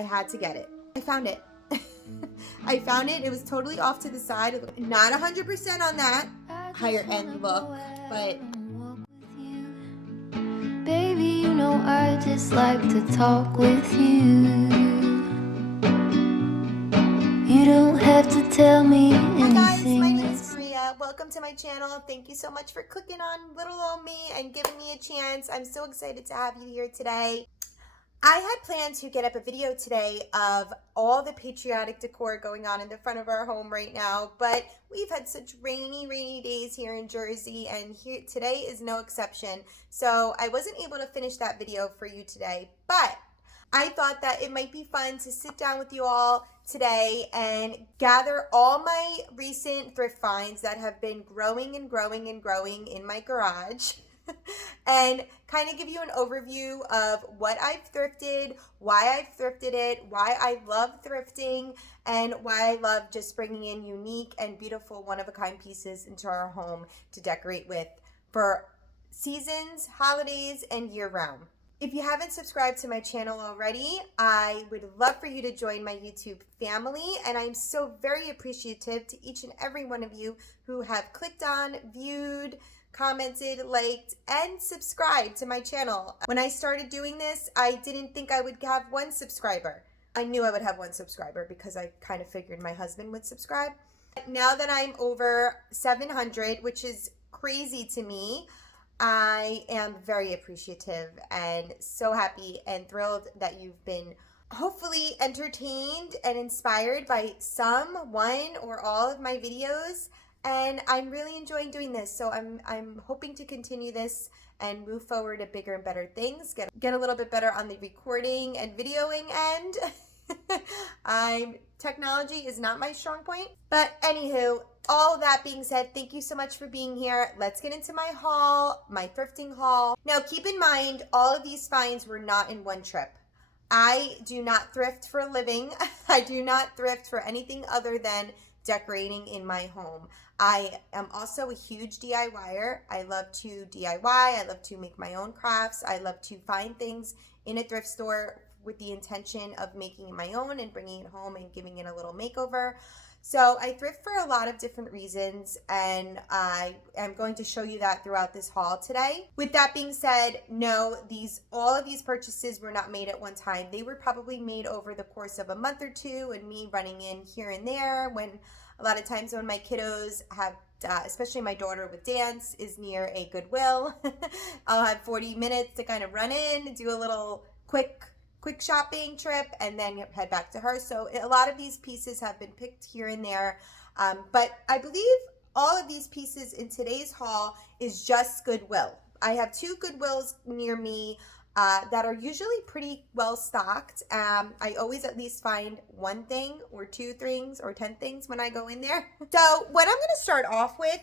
I had to get it. I found it. I found it. It was totally off to the side. Not 100% on that higher end look, but baby, you know I just like to talk with you. You don't have to tell me anything. Hi guys, my name is Maria. Welcome to my channel. Thank you so much for clicking on little old me and giving me a chance. I'm so excited to have you here today. I had planned to get up a video today of all the patriotic decor going on in the front of our home right now, but we've had such rainy days here in Jersey, and here today is no exception. So I wasn't able to finish that video for you today, but I thought that it might be fun to sit down with you all today and gather all my recent thrift finds that have been growing and growing and growing in my garage. And kind of give you an overview of what I've thrifted, why I've thrifted it, why I love thrifting, and why I love just bringing in unique and beautiful one-of-a-kind pieces into our home to decorate with for seasons, holidays, and year-round. If you haven't subscribed to my channel already, I would love for you to join my YouTube family, and I'm so very appreciative to each and every one of you who have clicked on, viewed, commented, liked, and subscribed to my channel. When I started doing this, I didn't think I would have one subscriber. I knew I would have one subscriber because I kind of figured my husband would subscribe. Now that I'm over 700, which is crazy to me, I am very appreciative and so happy and thrilled that you've been hopefully entertained and inspired by some, one, or all of my videos. And I'm really enjoying doing this, so I'm hoping to continue this and move forward to bigger and better things, get a little bit better on the recording and videoing end. Technology is not my strong point, but anywho, all that being said, thank you so much for being here. Let's get into my haul, my thrifting haul. Now keep in mind, all of these finds were not in one trip. I do not thrift for a living. I do not thrift for anything other than decorating in my home. I am also a huge DIYer. I love to DIY. I love to make my own crafts. I love to find things in a thrift store with the intention of making it my own and bringing it home and giving it a little makeover. So I thrift for a lot of different reasons, and I am going to show you that throughout this haul today. With that being said, no, all of these purchases were not made at one time. They were probably made over the course of a month or two, and me running in here and there when a lot of times when my kiddos have, especially my daughter with dance, is near a Goodwill. I'll have 40 minutes to kind of run in, do a little quick shopping trip, and then head back to her. So a lot of these pieces have been picked here and there. But I believe all of these pieces in today's haul is just Goodwill. I have two Goodwills near me that are usually pretty well stocked. I always at least find one thing or two things or 10 things when I go in there. So what I'm going to start off with,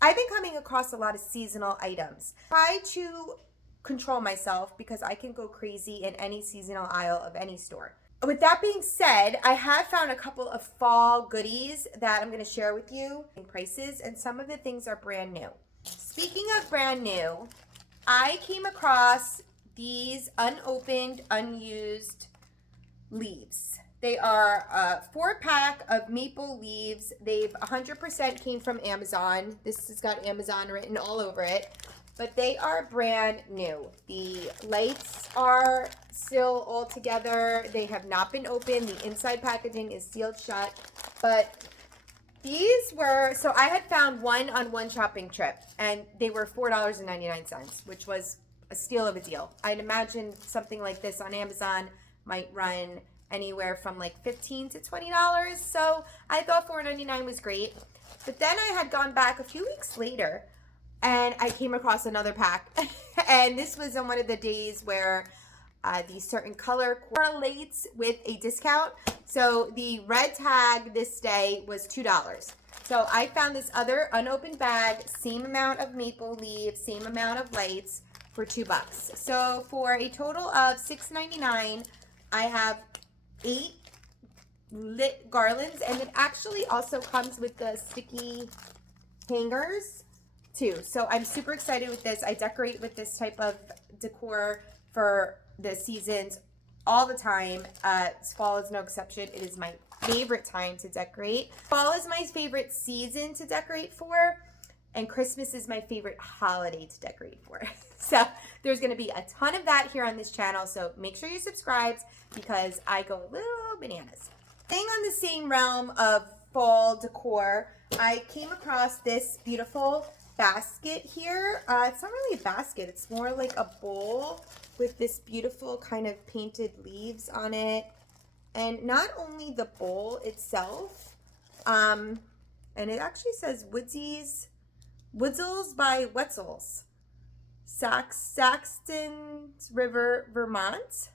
I've been coming across a lot of seasonal items. Try to control myself because I can go crazy in any seasonal aisle of any store. With that being said, I have found a couple of fall goodies that I'm going to share with you in prices, and some of the things are brand new. Speaking of brand new, I came across these unopened, unused leaves. They are a 4-pack of maple leaves. They've 100% came from Amazon. This has got Amazon written all over it, but they are brand new. The lights are still all together. They have not been opened. The inside packaging is sealed shut, but these were, so I had found one on one shopping trip, and they were $4.99, which was a steal of a deal. I'd imagine something like this on Amazon might run anywhere from like $15 to $20. So I thought $4.99 was great. But then I had gone back a few weeks later and I came across another pack. And this was on one of the days where these certain color correlates with a discount. So the red tag this day was $2. So I found this other unopened bag, same amount of maple leaves, same amount of lights, for $2. So for a total of $6.99, I have 8 lit garlands, and it actually also comes with the sticky hangers too. So I'm super excited with this. I decorate with this type of decor for the seasons all the time. Fall is no exception. It is my favorite time to decorate. Fall is my favorite season to decorate for, and Christmas is my favorite holiday to decorate for. So there's going to be a ton of that here on this channel, so make sure you're subscribed because I go a little bananas. Staying on the same realm of fall decor, I came across this beautiful basket here. It's not really a basket, it's more like a bowl with this beautiful kind of painted leaves on it. And not only the bowl itself, and it actually says Woodsies, Woodsels by Wetzel's, Saxton River, Vermont.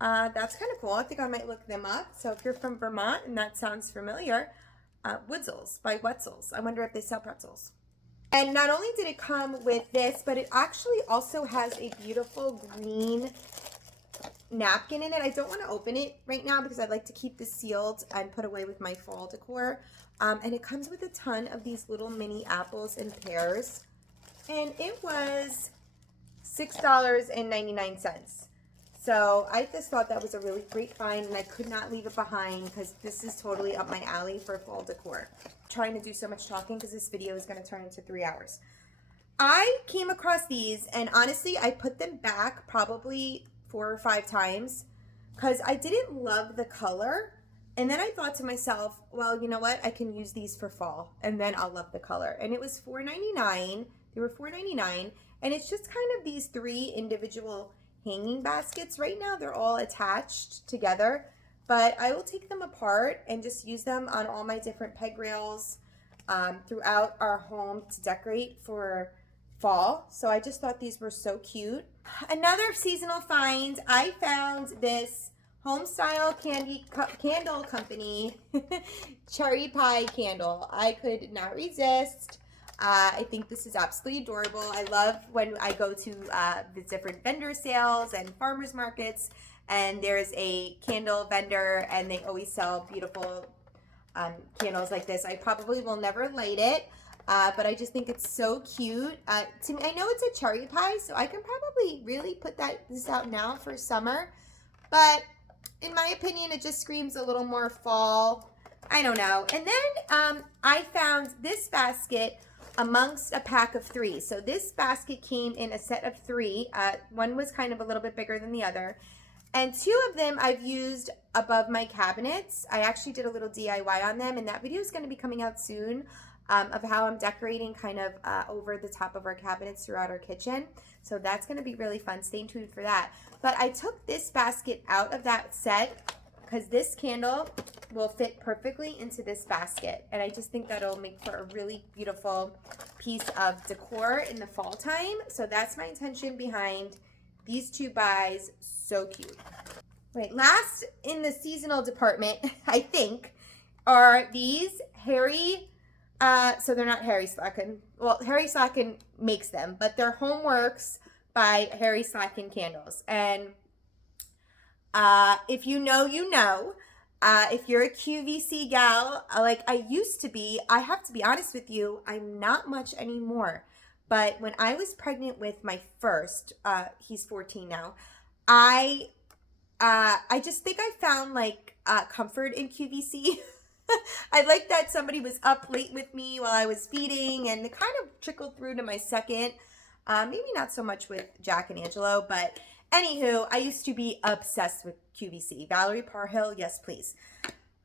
That's kind of cool. I think I might look them up. So if you're from Vermont and that sounds familiar, Woodsels by Wetzel's. I wonder if they sell pretzels. And not only did it come with this, but it actually also has a beautiful green napkin in it. I don't want to open it right now because I'd like to keep this sealed and put away with my fall decor. And it comes with a ton of these little mini apples and pears. And it was $6.99. So I just thought that was a really great find, and I could not leave it behind because this is totally up my alley for fall decor. I'm trying to do so much talking because this video is going to turn into 3 hours. I came across these, and honestly, I put them back probably 4 or 5 times because I didn't love the color. And then I thought to myself, well, you know what? I can use these for fall, and then I'll love the color. And it was $4.99. They were $4.99, and it's just kind of these 3 individual hanging baskets. Right now they're all attached together, but I will take them apart and just use them on all my different peg rails throughout our home to decorate for fall. So I just thought these were so cute. Another seasonal find, I found this home style candle company cherry pie candle. I could not resist. I think this is absolutely adorable. I love when I go to the different vendor sales and farmers markets, and there's a candle vendor, and they always sell beautiful candles like this. I probably will never light it, but I just think it's so cute. To me, I know it's a cherry pie, so I can probably really put this out now for summer, but in my opinion, it just screams a little more fall. I don't know. And then I found this basket amongst a pack of 3. So this basket came in a set of 3. One was kind of a little bit bigger than the other. And 2 of them I've used above my cabinets. I actually did a little DIY on them, and that video is going to be coming out soon of how I'm decorating kind of over the top of our cabinets throughout our kitchen. So that's going to be really fun. Stay tuned for that. But I took this basket out of that set because this candle will fit perfectly into this basket. And I just think that it'll make for a really beautiful piece of decor in the fall time. So that's my intention behind these 2 buys. So cute. Right, last in the seasonal department, I think, are these Harry, so they're not Harry Slacken. Well, Harry Slacken makes them, but they're Homeworks by Harry Slacken candles. And if you know, you know. If you're a QVC gal, like I used to be, I have to be honest with you, I'm not much anymore. But when I was pregnant with my first, he's 14 now, I just think I found like comfort in QVC. I like that somebody was up late with me while I was feeding, and it kind of trickled through to my second. Maybe not so much with Jack and Angelo, but anywho, I used to be obsessed with QVC. Valerie Parhill, yes, please.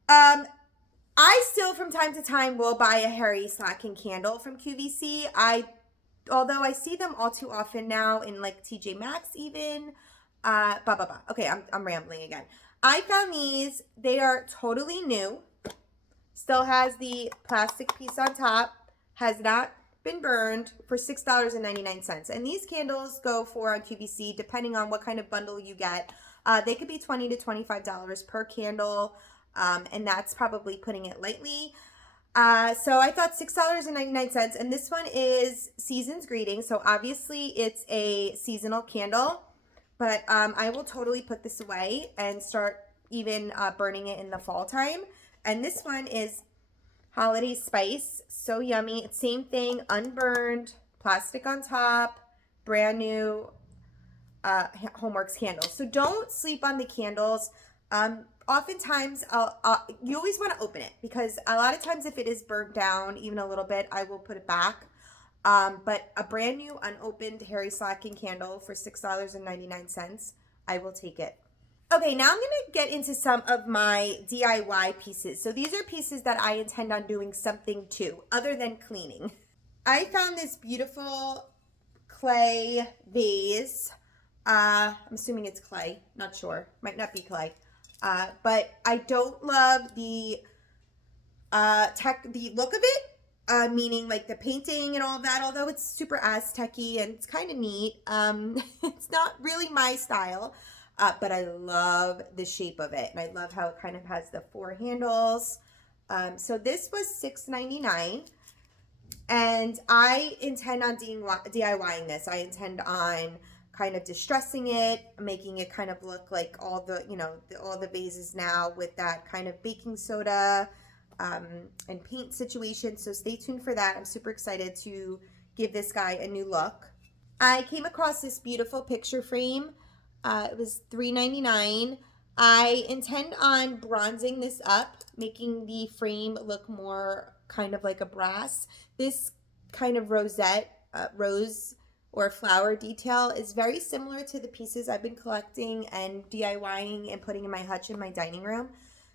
I still, from time to time, will buy a Harry Slacken candle from QVC. Although I see them all too often now in like TJ Maxx even. Okay, I'm rambling again. I found these. They are totally new. Still has the plastic piece on top. Has not been burned, for $6.99. And these candles go for on QVC, depending on what kind of bundle you get. They could be $20 to $25 per candle. And that's probably putting it lightly. So I thought $6.99. And this one is Season's Greeting. So obviously it's a seasonal candle. But I will totally put this away and start even burning it in the fall time. And this one is Holiday Spice. So yummy. Same thing, unburned, plastic on top, brand new. Homeworks candles. So don't sleep on the candles. Oftentimes, you always want to open it because a lot of times if it is burnt down even a little bit, I will put it back. But a brand new unopened Harry Slacking candle for $6.99, I will take it. Okay, now I'm going to get into some of my DIY pieces. So these are pieces that I intend on doing something to other than cleaning. I found this beautiful clay vase. I'm assuming it's clay, not sure, might not be clay. But I don't love the look of it, meaning like the painting and all that, although it's super Aztec-y and it's kind of neat. It's not really my style, but I love the shape of it. And I love how it kind of has the 4 handles. So this was $6.99. And I intend on DIYing this. I intend on kind of distressing it, making it kind of look like all the, all the vases now with that kind of baking soda and paint situation. So stay tuned for that. I'm super excited to give this guy a new look. I came across this beautiful picture frame. It was $3.99. I intend on bronzing this up, making the frame look more kind of like a brass. This kind of rosette, rose or flower detail is very similar to the pieces I've been collecting and DIYing and putting in my hutch in my dining room.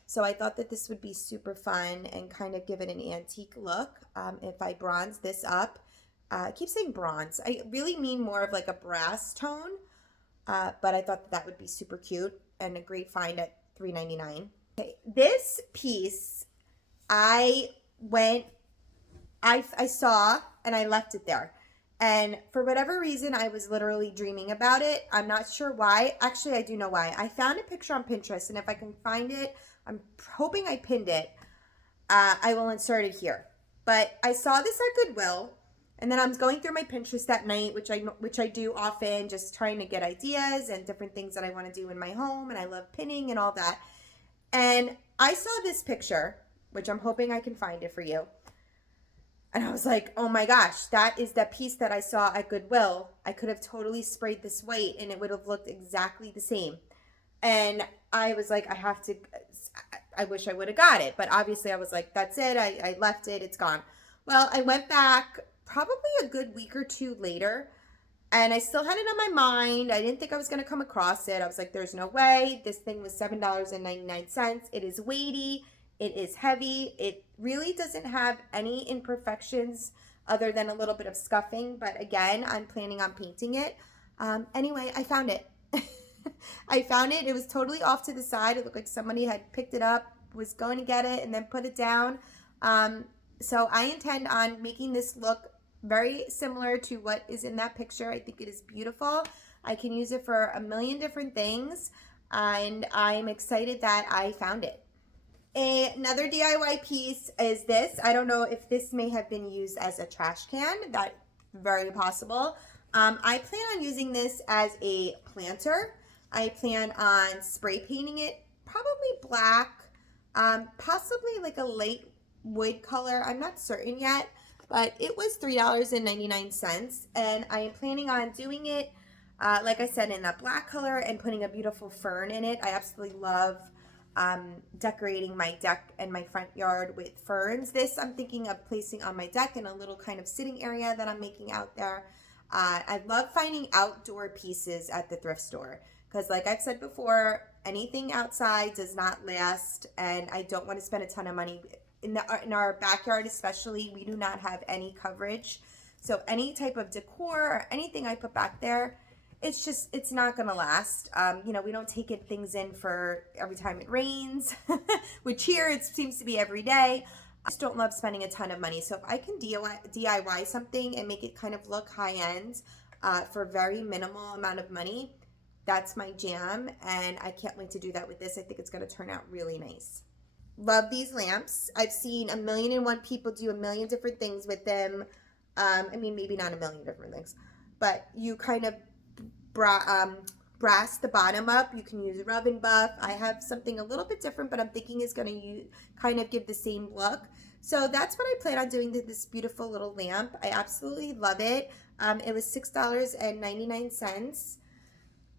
So I thought that this would be super fun and kind of give it an antique look if I bronze this up. I keep saying bronze. I really mean more of like a brass tone, but I thought that would be super cute and a great find at $3.99. Okay, this piece I saw and I left it there. And for whatever reason, I was literally dreaming about it. I'm not sure why. Actually, I do know why. I found a picture on Pinterest, and if I can find it, I'm hoping I pinned it. I will insert it here. But I saw this at Goodwill, and then I was going through my Pinterest that night, which I do often, just trying to get ideas and different things that I want to do in my home, and I love pinning and all that. And I saw this picture, which I'm hoping I can find it for you. And I was like, oh my gosh, that is the piece that I saw at Goodwill. I could have totally sprayed this white and it would have looked exactly the same. And I was like, I wish I would have got it. But obviously I was like, that's it. I left it. It's gone. Well, I went back probably a good week or 2 later and I still had it on my mind. I didn't think I was going to come across it. I was like, there's no way. This thing was $7.99. It is weighty. It is heavy. It really doesn't have any imperfections other than a little bit of scuffing. But again, I'm planning on painting it. Anyway, I found it. I found it. It was totally off to the side. It looked like somebody had picked it up, was going to get it, and then put it down. So I intend on making this look very similar to what is in that picture. I think it is beautiful. I can use it for a million different things. And I'm excited that I found it. Another DIY piece is this. I don't know if this may have been used as a trash can. That's very possible. I plan on using this as a planter. I plan on spray painting it, probably black, possibly like a light wood color. I'm not certain yet, but it was $3.99. And I am planning on doing it, like I said, in that black color and putting a beautiful fern in it. I absolutely love decorating my deck and my front yard with ferns. This I'm thinking of placing on my deck in a little kind of sitting area that I'm making out there. I love finding outdoor pieces at the thrift store because like I've said before, anything outside does not last and I don't want to spend a ton of money. In our backyard especially, we do not have any coverage. So any type of decor or anything I put back there, it's not gonna last. We don't take things in for every time it rains, which here it seems to be every day. I just don't love spending a ton of money. So if I can DIY something and make it kind of look high end for a very minimal amount of money, that's my jam. And I can't wait to do that with this. I think it's gonna turn out really nice. Love these lamps. I've seen 1,000,001 people do a million different things with them. Maybe not a million different things, but you kind of brass the bottom up. You can use rub and buff. I have something a little bit different, but I'm thinking is going to kind of give the same look. So that's what I plan on doing to this beautiful little lamp. I absolutely love it. It was $6.99.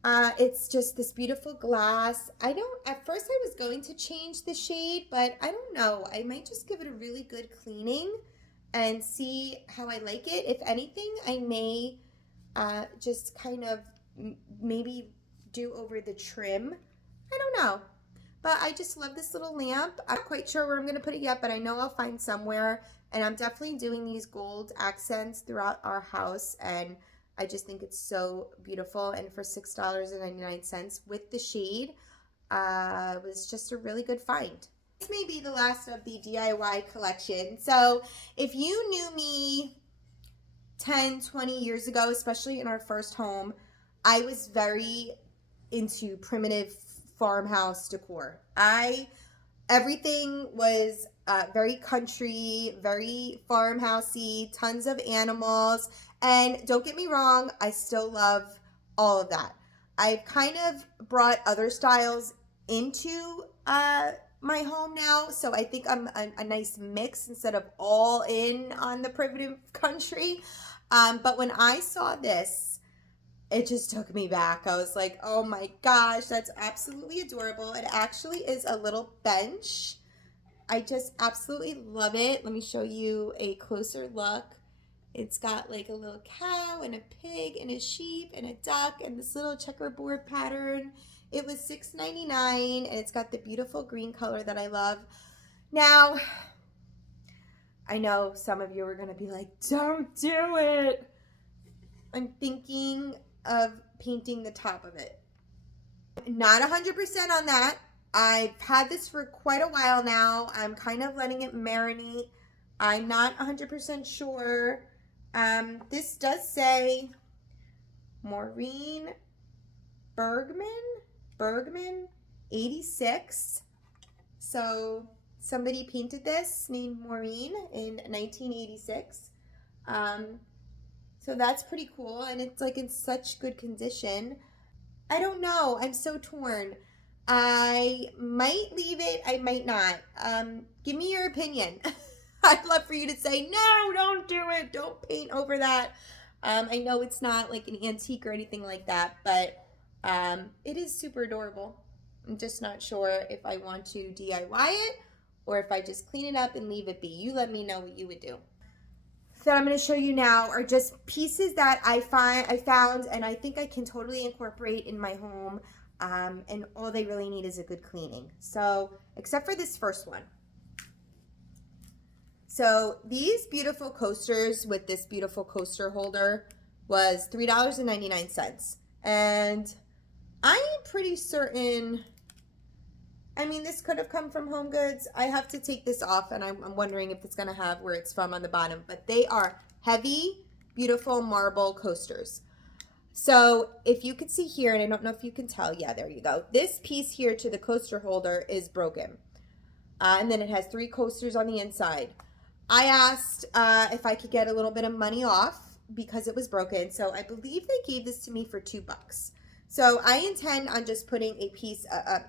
It's just this beautiful glass. At first I was going to change the shade, but I don't know. I might just give it a really good cleaning and see how I like it. If anything, I may just kind of maybe do over the trim. I don't know. But I just love this little lamp. I'm not quite sure where I'm going to put it yet, but I know I'll find somewhere. And I'm definitely doing these gold accents throughout our house. And I just think it's so beautiful. And for $6.99 with the shade, was just a really good find. This may be the last of the DIY collection. So if you knew me 10, 20 years ago, especially in our first home, I was very into primitive farmhouse decor. Everything was very country, very farmhousey, tons of animals. And don't get me wrong, I still love all of that. I've kind of brought other styles into my home now. So I think I'm a nice mix instead of all in on the primitive country. But when I saw this, it just took me back. I was like, oh my gosh, that's absolutely adorable. It actually is a little bench. I just absolutely love it. Let me show you a closer look. It's got like a little cow and a pig and a sheep and a duck and this little checkerboard pattern. It was $6.99 and it's got the beautiful green color that I love. Now, I know some of you are going to be like, don't do it. I'm thinking of painting the top of it. Not 100% on that. I've had this for quite a while now. I'm kind of letting it marinate. I'm not 100% sure. This does say Maureen Bergman 86. So somebody painted this named Maureen in 1986. So that's pretty cool, and it's like in such good condition. I don't know. I'm so torn. I might leave it. I might not. Give me your opinion. I'd love for you to say, no, don't do it. Don't paint over that. I know it's not like an antique or anything like that, but it is super adorable. I'm just not sure if I want to DIY it or if I just clean it up and leave it be. You let me know what you would do. That I'm going to show you now are just pieces that I found and I think I can totally incorporate in my home, and all they really need is a good cleaning. So except for this first one. So these beautiful coasters with this beautiful coaster holder was $3.99, and I am pretty certain, I mean, this could have come from Home Goods. I have to take this off, and I'm wondering if it's going to have where it's from on the bottom. But they are heavy, beautiful marble coasters. So if you could see here, and I don't know if you can tell. Yeah, there you go. This piece here to the coaster holder is broken. And then it has 3 coasters on the inside. I asked if I could get a little bit of money off because it was broken. So I believe they gave this to me for $2. So I intend on just putting a piece, I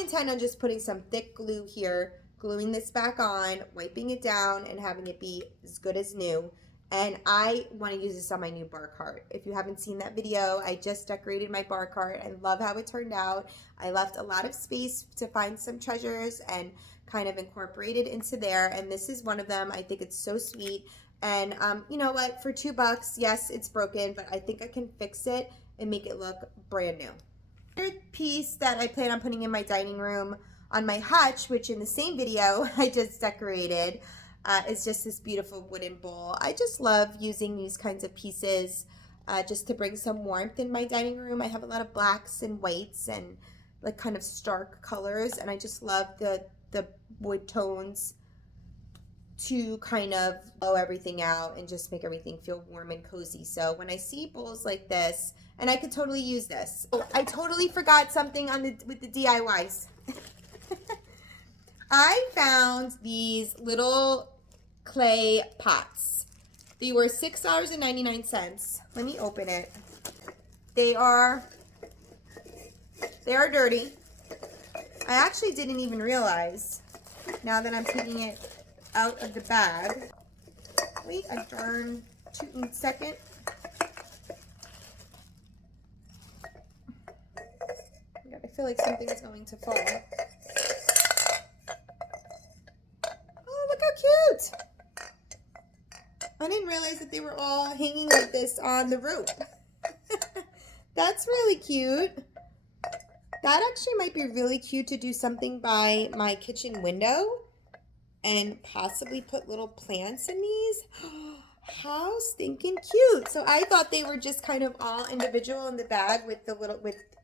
intend on just putting some thick glue here, gluing this back on, wiping it down, and having it be as good as new. And I want to use this on my new bar cart. If you haven't seen that video, I just decorated my bar cart. I love how it turned out. I left a lot of space to find some treasures and kind of incorporated into there. And this is one of them. I think it's so sweet. And you know what? For $2, yes, it's broken, but I think I can fix it and make it look brand new. Another piece that I plan on putting in my dining room on my hutch, which in the same video I just decorated, is just this beautiful wooden bowl. I just love using these kinds of pieces just to bring some warmth in my dining room. I have a lot of blacks and whites and like kind of stark colors, and I just love the wood tones to kind of blow everything out and just make everything feel warm and cozy. So when I see bowls like this, and I could totally use this. Oh, I totally forgot something with the DIYs. I found these little clay pots. They were $6.99. Let me open it. They are dirty. I actually didn't even realize, now that I'm taking it out of the bag. Wait a darn tootin' second. feel like something's going to fall. Oh, look how cute. I didn't realize that they were all hanging like this on the rope. That's really cute. That actually might be really cute to do something by my kitchen window and possibly put little plants in these. How stinking cute. So I thought they were just kind of all individual in the bag with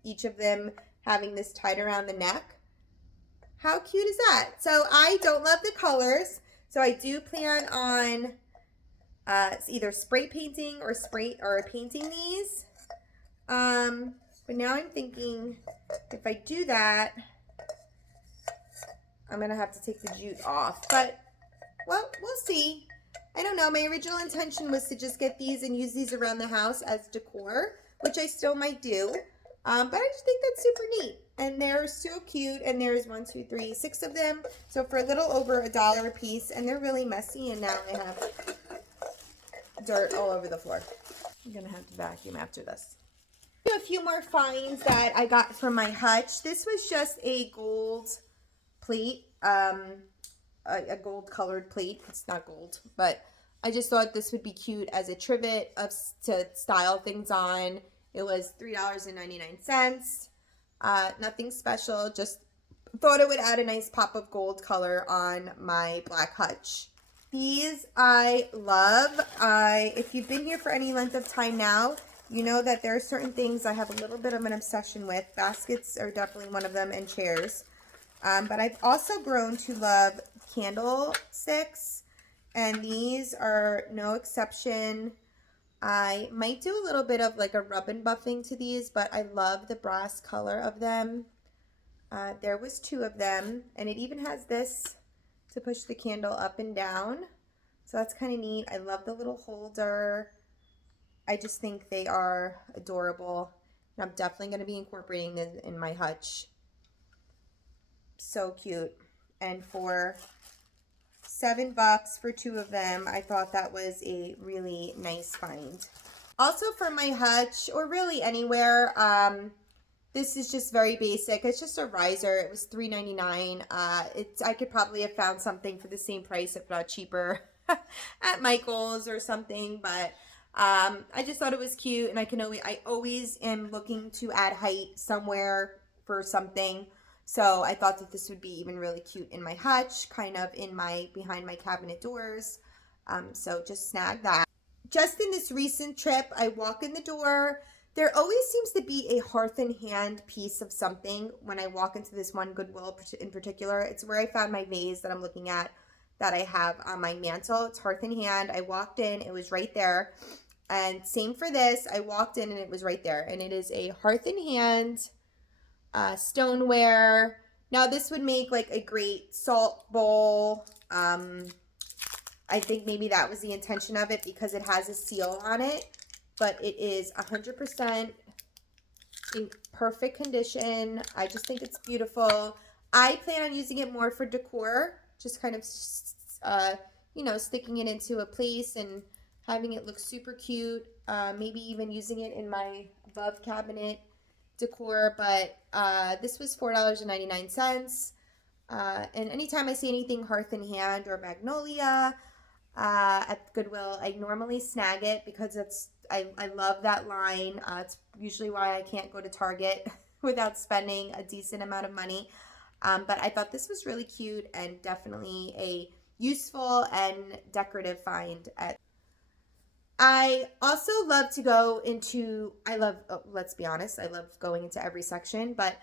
each of them having this tied around the neck. How cute is that? So I don't love the colors. So I do plan on either spray painting or painting these. But now I'm thinking if I do that, I'm gonna have to take the jute off. But well, we'll see. I don't know. My original intention was to just get these and use these around the house as decor, which I still might do. But I just think that's super neat. And they're so cute. And there's 1, 2, 3, 6 of them. So for a little over $1 a piece. And they're really messy. And now I have dirt all over the floor. I'm going to have to vacuum after this. A few more finds that I got from my hutch. This was just a gold plate. A gold colored plate. It's not gold. But I just thought this would be cute as a trivet to style things on. It was $3.99. Nothing special. Just thought it would add a nice pop of gold color on my black hutch. These I love. If you've been here for any length of time now, you know that there are certain things I have a little bit of an obsession with. Baskets are definitely one of them, and chairs. But I've also grown to love candlesticks, and these are no exception. I might do a little bit of like a rub and buffing to these, but I love the brass color of them. There was 2 of them, and it even has this to push the candle up and down. So that's kind of neat. I love the little holder. I just think they are adorable. And I'm definitely going to be incorporating this in my hutch. So cute. And for $7 for 2 of them, I thought that was a really nice find. Also for my hutch, or really anywhere, this is just very basic. It's just a riser. It was $3.99. I could probably have found something for the same price, if not cheaper, at Michael's or something. But I just thought it was cute, and I always am looking to add height somewhere for something. So I thought that this would be even really cute in my hutch, kind of behind my cabinet doors. So just snag that. Just in this recent trip, I walk in the door. There always seems to be a hearth and hand piece of something when I walk into this one Goodwill in particular. It's where I found my vase that I'm looking at that I have on my mantle. It's hearth and hand. I walked in, it was right there. And same for this. I walked in and it was right there. And it is a hearth and hand stoneware. Now this would make like a great salt bowl. I think maybe that was the intention of it because it has a seal on it, but it is 100% in perfect condition. I just think it's beautiful. I plan on using it more for decor, just kind of, sticking it into a place and having it look super cute. Maybe even using it in my above cabinet decor, but this was $4.99. And anytime I see anything hearth and hand or magnolia at Goodwill, I normally snag it because I love that line. It's usually why I can't go to Target without spending a decent amount of money. But I thought this was really cute and definitely a useful and decorative find. I also love to go into, let's be honest, I love going into every section, but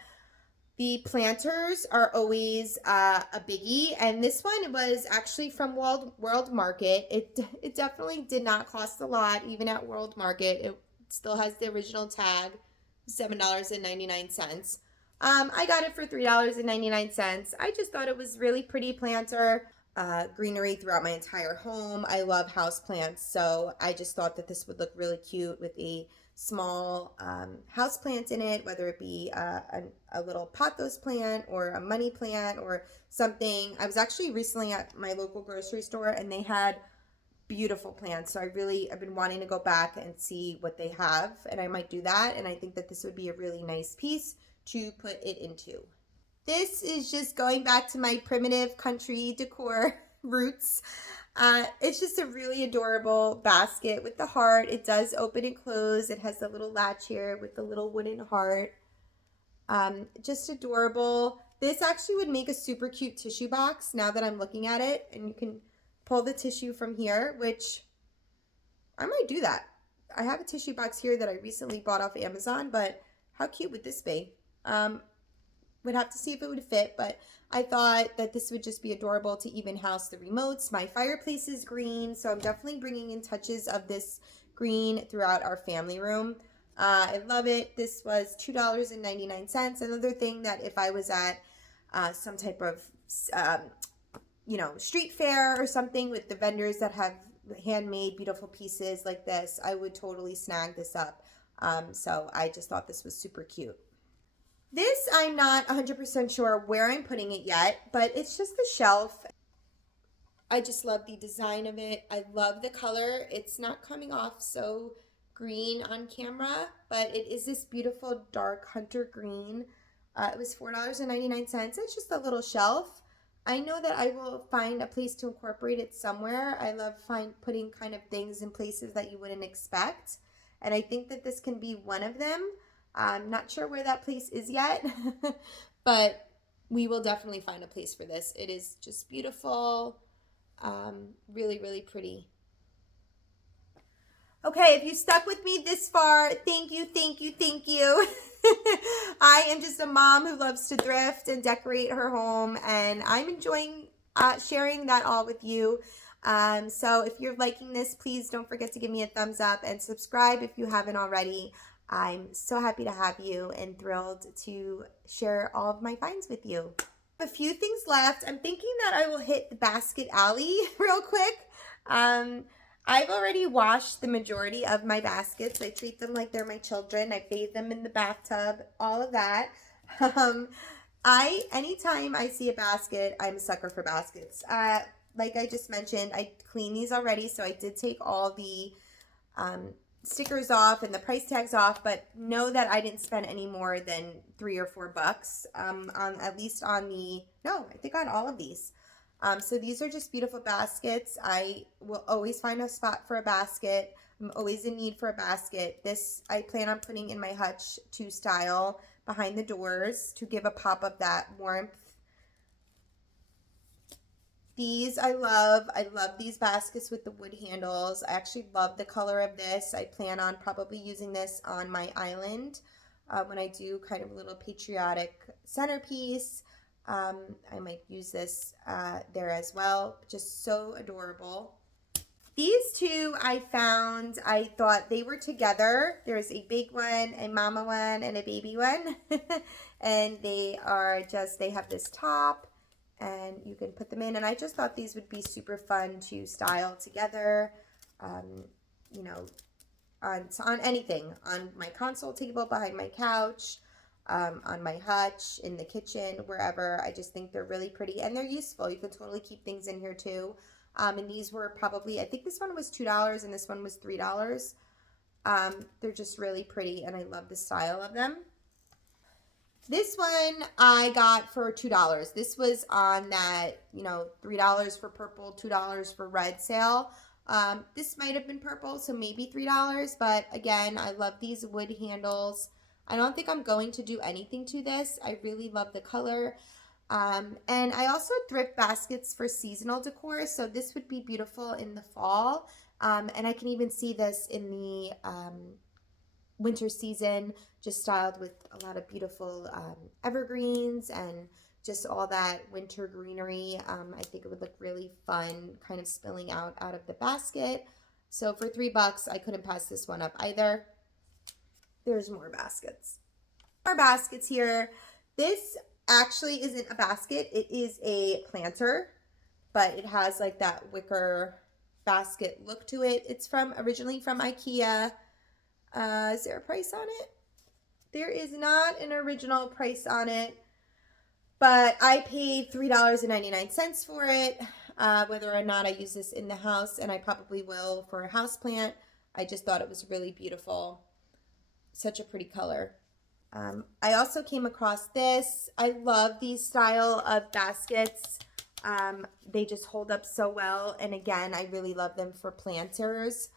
the planters are always a biggie. And this one was actually from World Market. It definitely did not cost a lot, even at World Market. It still has the original tag, $7.99. I got it for $3.99. I just thought it was really pretty planter. Greenery throughout my entire home. I love houseplants, so I just thought that this would look really cute with a small houseplant in it, whether it be a little pothos plant or a money plant or something. I was actually recently at my local grocery store and they had beautiful plants, so I've been wanting to go back and see what they have, and I might do that. And I think that this would be a really nice piece to put it into. This is just going back to my primitive country decor roots. It's just a really adorable basket with the heart. It does open and close. It has the little latch here with the little wooden heart. Just adorable. This actually would make a super cute tissue box now that I'm looking at it. And you can pull the tissue from here, which I might do that. I have a tissue box here that I recently bought off Amazon, but how cute would this be? Would have to see if it would fit, but I thought that this would just be adorable to even house the remotes. My fireplace is green, so I'm definitely bringing in touches of this green throughout our family room. I love it. This was $2.99. Another thing that if I was at some type of, street fair or something with the vendors that have handmade beautiful pieces like this, I would totally snag this up. So I just thought this was super cute. This, I'm not 100% sure where I'm putting it yet, but it's just the shelf. I just love the design of it. I love the color. It's not coming off so green on camera, but it is this beautiful dark hunter green. It was $4.99. It's just a little shelf. I know that I will find a place to incorporate it somewhere. I love putting kind of things in places that you wouldn't expect, and I think that this can be one of them. I'm not sure where that place is yet, but we will definitely find a place for this. It is just beautiful, really, really pretty. Okay, if you stuck with me this far, thank you, thank you, thank you. I am just a mom who loves to thrift and decorate her home, and I'm enjoying sharing that all with you. So if you're liking this, please don't forget to give me a thumbs up and subscribe if you haven't already. I'm so happy to have you and thrilled to share all of my finds with you. A few things left. I'm thinking that I will hit the basket alley real quick. I've already washed the majority of my baskets. I treat them like they're my children. I bathe them in the bathtub, all of that. Anytime I see a basket, I'm a sucker for baskets. Like I just mentioned, I cleaned these already, so I did take all the stickers off and the price tags off, but know that I didn't spend any more than $3 or $4 on I think on all of these. So these are just beautiful baskets. I will always find a spot for a basket. I'm always in need for a basket. This I plan on putting in my hutch to style behind the doors to give a pop of that warmth. These I love. I love these baskets with the wood handles. I actually love the color of this. I plan on probably using this on my island when I do kind of a little patriotic centerpiece. I might use this there as well. Just so adorable. These two I found, I thought they were together. There's a big one, a mama one, and a baby one. And they have this top, and you can put them in. And I just thought these would be super fun to style together, on anything. On my console table, behind my couch, on my hutch, in the kitchen, wherever. I just think they're really pretty and they're useful. You can totally keep things in here too. And these were probably, I think this one was $2 and this one was $3. They're just really pretty and I love the style of them. This one I got for $2. This was on that, $3 for purple, $2 for red sale. This might have been purple, so maybe $3, but again, I love these wood handles. I don't think I'm going to do anything to this. I really love the color. And I also thrift baskets for seasonal decor, so this would be beautiful in the fall. And I can even see this in the winter season, just styled with a lot of beautiful evergreens and just all that winter greenery. I think it would look really fun, kind of spilling out of the basket. So for $3, I couldn't pass this one up either. There's more baskets. More baskets here. This actually isn't a basket. It is a planter, but it has like that wicker basket look to it. It's originally from IKEA. Is there a price on it? There is not an original price on it, but I paid $3.99 for it. Whether or not I use this in the house, and I probably will for a house plant. I just thought it was really beautiful. Such a pretty color. I also came across this. I love these style of baskets. They just hold up so well. And again, I really love them for planters,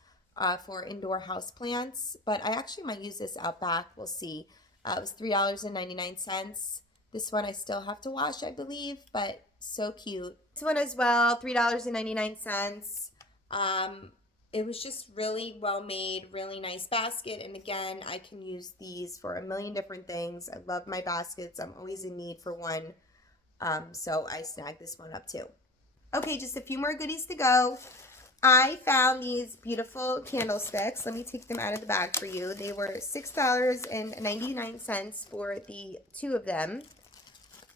for indoor house plants. But I actually might use this out back. We'll see. It was $3.99. This one I still have to wash, I believe, but so cute. This one as well, $3.99. It was just really well made, really nice basket. And again, I can use these for a million different things. I love my baskets. I'm always in need for one. So I snagged this one up too. Okay, just a few more goodies to go. I found these beautiful candlesticks. Let me take them out of the bag for you. They were $6.99 for the two of them.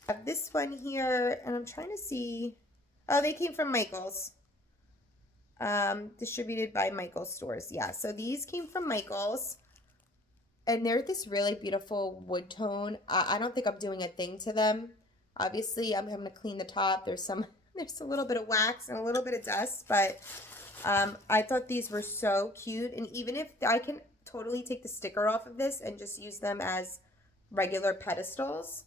I have this one here, and I'm trying to see. Oh, they came from Michael's. Distributed by Michael's stores. Yeah, so these came from Michael's. And they're this really beautiful wood tone. I don't think I'm doing a thing to them. Obviously, I'm having to clean the top. There's a little bit of wax and a little bit of dust, but I thought these were so cute. And even if I can totally take the sticker off of this and just use them as regular pedestals,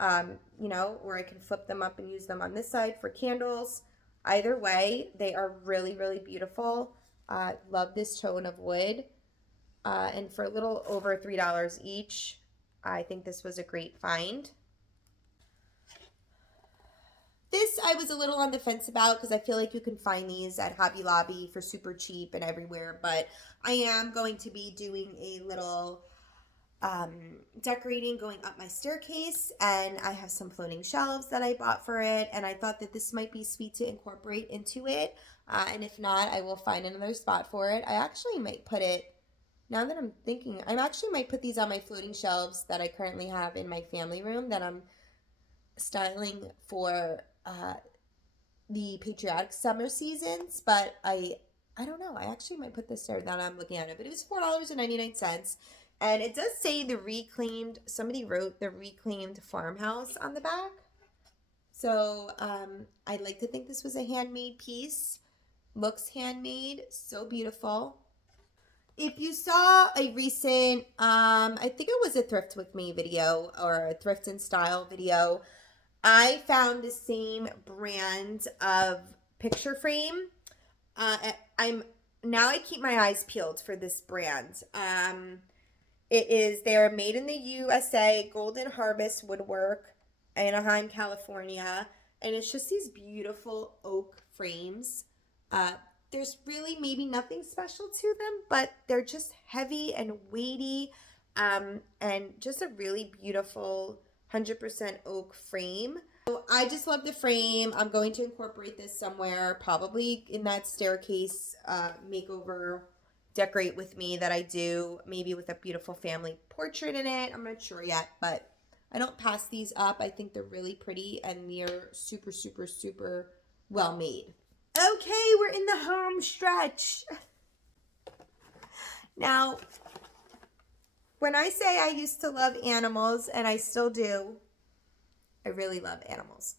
you know, or I can flip them up and use them on this side for candles. Either way, they are really, really beautiful. Love this tone of wood. And for a little over $3 each, I think this was a great find. This I was a little on the fence about because I feel like you can find these at Hobby Lobby for super cheap and everywhere. But I am going to be doing a little decorating going up my staircase, and I have some floating shelves that I bought for it, and I thought that this might be sweet to incorporate into it, and if not, I will find another spot for it. I actually might put it, now that I'm thinking, I actually might put these on my floating shelves that I currently have in my family room that I'm styling for the patriotic summer seasons, but I don't know, I actually might put this there now that I'm looking at it, but it was $4.99. And it does say somebody wrote the reclaimed farmhouse on the back. So I'd like to think this was a handmade piece. Looks handmade, so beautiful. If you saw a recent, I think it was a Thrift with Me video or a Thrift in Style video, I found the same brand of picture frame. I keep my eyes peeled for this brand. They are made in the USA, Golden Harvest Woodwork, Anaheim, California. And it's just these beautiful oak frames. There's really maybe nothing special to them, but they're just heavy and weighty. And just a really beautiful 100% oak frame. So I just love the frame. I'm going to incorporate this somewhere, probably in that staircase makeover decorate with me that I do, maybe with a beautiful family portrait in it. I'm not sure yet, but I don't pass these up. I think they're really pretty and they're super, super, super well made. Okay, we're in the home stretch. Now, when I say I used to love animals, and I still do, I really love animals.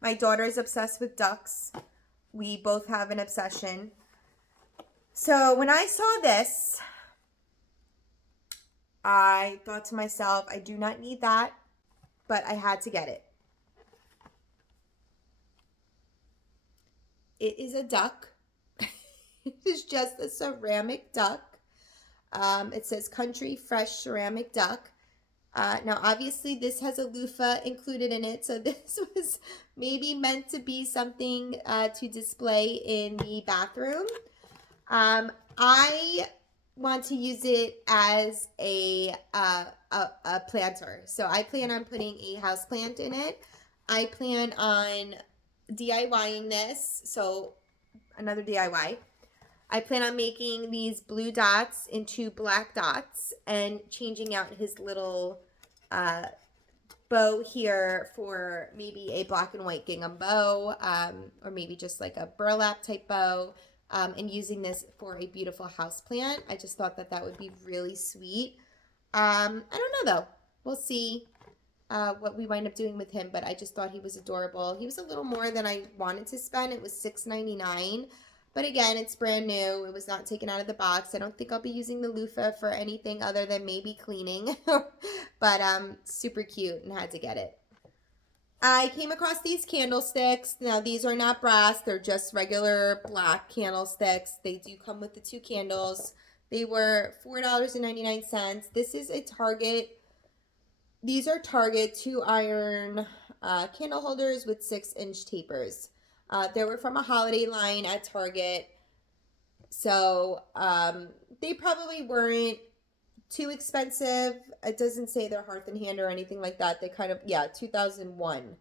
My daughter is obsessed with ducks. We both have an obsession. So when I saw this, I thought to myself, I do not need that, but I had to get it. It is a duck. It is just a ceramic duck. It says Country Fresh Ceramic Duck. Now, obviously, this has a loofah included in it, so this was maybe meant to be something to display in the bathroom. I want to use it as a planter. So I plan on putting a house plant in it. I plan on DIYing this. So another DIY. I plan on making these blue dots into black dots and changing out his little bow here for maybe a black and white gingham bow, or maybe just like a burlap type bow. And using this for a beautiful house plant. I just thought that that would be really sweet. I don't know though. We'll see what we wind up doing with him, but I just thought he was adorable. He was a little more than I wanted to spend. It was $6.99. But again, it's brand new. It was not taken out of the box. I don't think I'll be using the loofah for anything other than maybe cleaning. But super cute and had to get it. I came across these candlesticks. Now, these are not brass. They're just regular black candlesticks. They do come with the 2 candles. They were $4.99. This is a Target. These are Target 2-iron candle holders with 6-inch tapers. They were from a holiday line at Target. So they probably weren't too expensive. It doesn't say they're Hearth and Hand or anything like that. They kind of, yeah, 2001.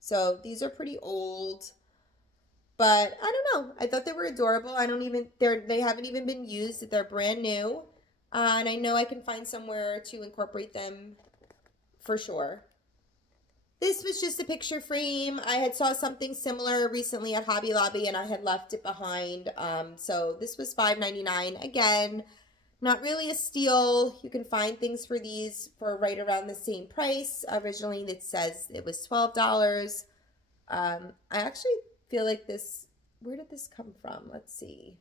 So these are pretty old. But I don't know. I thought they were adorable. They haven't even been used. They're brand new. And I know I can find somewhere to incorporate them for sure. This was just a picture frame. I had saw something similar recently at Hobby Lobby and I had left it behind. So this was $5.99. Again, not really a steal. You can find things for these for right around the same price. Originally, it says it was $12. I actually feel like this, where did this come from? Let's see.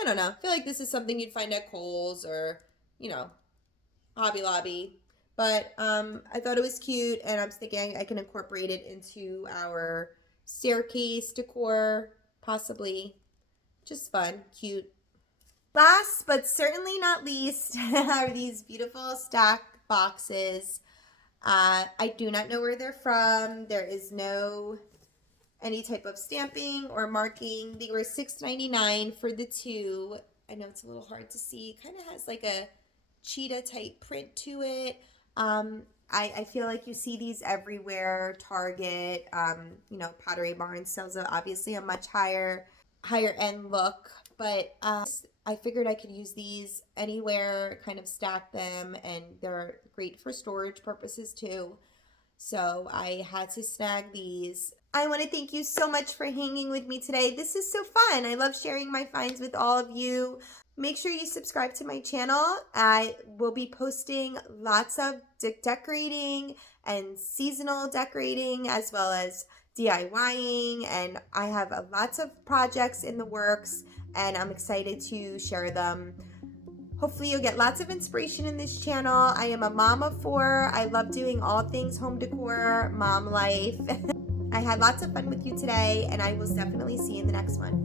I don't know. I feel like this is something you'd find at Kohl's or, Hobby Lobby. But I thought it was cute, and I'm thinking I can incorporate it into our staircase decor, possibly. Just fun, cute. Last but certainly not least are these beautiful stacked boxes. I do not know where they're from. There is no any type of stamping or marking. They were $6.99 for the 2. I know it's a little hard to see. Kind of has like a cheetah type print to it. I feel like you see these everywhere. Target, Pottery Barn sells obviously a much higher end look, but I figured I could use these anywhere, kind of stack them, and they're great for storage purposes too. So I had to snag these. I want to thank you so much for hanging with me today. This is so fun. I love sharing my finds with all of you. Make sure you subscribe to my channel. I will be posting lots of decorating and seasonal decorating as well as DIYing, and I have lots of projects in the works and I'm excited to share them. Hopefully you'll get lots of inspiration in this channel. I am a mom of 4. I love doing all things home decor, mom life. I had lots of fun with you today, and I will definitely see you in the next one.